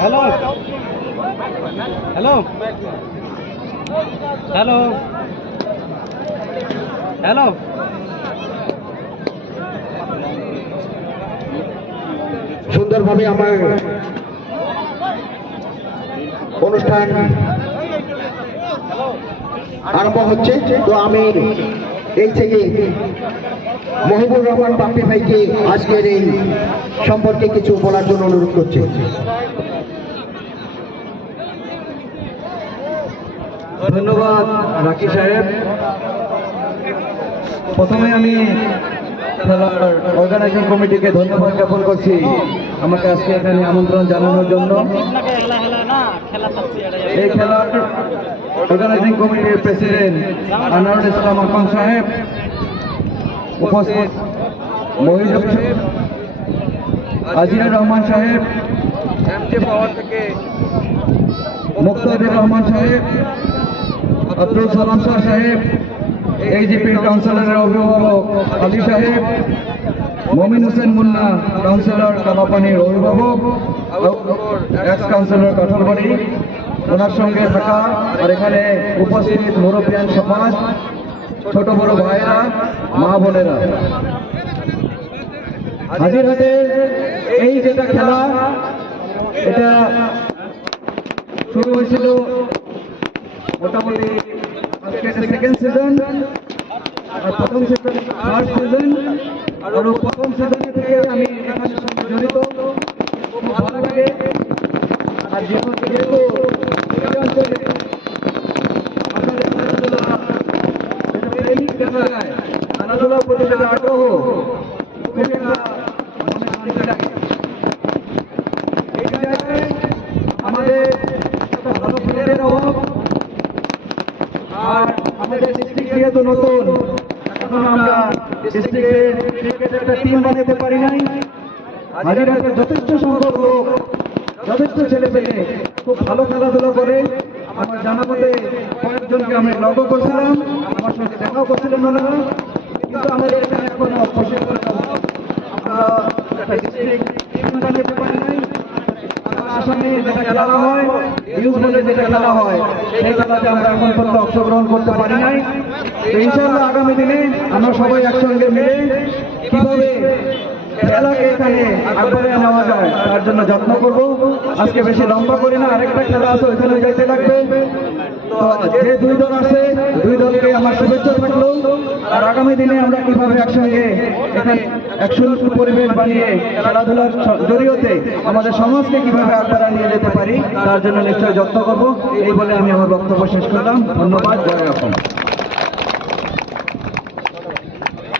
Hello hello hello hello সুন্দরভাবে আমার অনুষ্ঠান আরম্ভ হচ্ছে। তো আমি এই থেকে মহিবুর রহমান বাপ্পি ভাইকে আজকের এই সম্পর্কে কিছু বলার জন্য অনুরোধ করছি। ধন্যবাদ রাকি সাহেব। প্রথমে আমি খেলার অর্গানাইজিং কমিটিকে ধন্যবাদ জ্ঞাপন করছি আমাকে আজকে এখানে আমন্ত্রণ জানানোর জন্য। এই খেলার অর্গানাইজিং কমিটির প্রেসিডেন্ট আনোয়ারুল ইসলাম আকান সাহেব, উপস্থিত মহিজুর সাহেব, আজিজুর রহমান সাহেব, এমজে পাওয়ার থেকে মুক্তাদির রহমান সাহেব, আব্দুল সালাম শাহ সাহেব, এইজিপির কাউন্সিলরের অভিভাবক আলী সাহেব, মমিন হোসেন মুন্না কাউন্সিলর কালাপানির অভিভাবক, এক্স কাউন্সিলর কাঠলবাড়ি, ওনার সঙ্গে থাকা আর এখানে উপস্থিত মুরব্বিয়ান সমাজ, ছোট বড় ভাইরা, মা বোনেরা, হাজিরহাটে এই যেটা খেলা, এটা শুরু হয়েছিল মোটামুটি আজকে সেকেন্ড সিজন, আর প্রথম সিজন ফার্স্ট সিজন, আর প্রথম সিজন থেকে আমি এখানে সঙ্গে জড়িত, খুব ভালো লাগে। আর যেহেতু এই অঞ্চলে আপনাদের খেলাধুলার প্রতি যেটা আগ্রহ, খুব একটা মনে শান্তি লাগে। এই জায়গায় আমাদের একটা ভালো প্লেয়ারের অভাব, আর আমাদের ডিস্ট্রিক্ট যেহেতু নতুন, এখন আমরা ডিস্ট্রিক্টের ক্রিকেটের একটা টিম বানাতে পারি নাই। হাজিরহাটে যথেষ্ট সংখ্যক লোক, যথেষ্ট ছেলে পেলে খুব ভালো খেলাধুলা করে। আমার জানা মতে কয়েকজনকে আমি লক্ষ্য করছিলাম, আমার সঙ্গে দেখাও করছিলেন ওনারা, কিন্তু আমাদের এখানে এখনো প্রশিক্ষণের অভাব, আমরা একটা ডিস্ট্রিক্ট টিম বানাতে পারি নাই। আসামে যেটা খেলা হয়, ইউথ বলে যেটা খেলা হয়, সেই খেলাতে আমরা এখন পর্যন্ত অংশগ্রহণ করতে পারি নাই। তো ইনশাআল্লাহ আগামী দিনে আমরা সবাই একসঙ্গে মিলে কিভাবে খেলাকে এখানে আগবাড়িয়ে নেওয়া যায় তার জন্য যত্ন করব। আজকে বেশি লম্বা করি না, আরেকটা খেলা আছে ওইখানে যাইতে লাগবে। তো যে দুই দল আছে, দুই দলকে আমার শুভেচ্ছা থাকলো। আর আগামী দিনে আমরা কিভাবে একসঙ্গে এখানে এক সুন্দর পরিবেশ বানিয়ে খেলাধুলার জড়িয়ে আমাদের সমাজকে কিভাবে আগবাড়িয়ে নিয়ে যেতে পারি তার জন্য নিশ্চয়ই যত্ন করব। এই বলে আমি আমার বক্তব্য শেষ করলাম। ধন্যবাদ। জয় আসাম।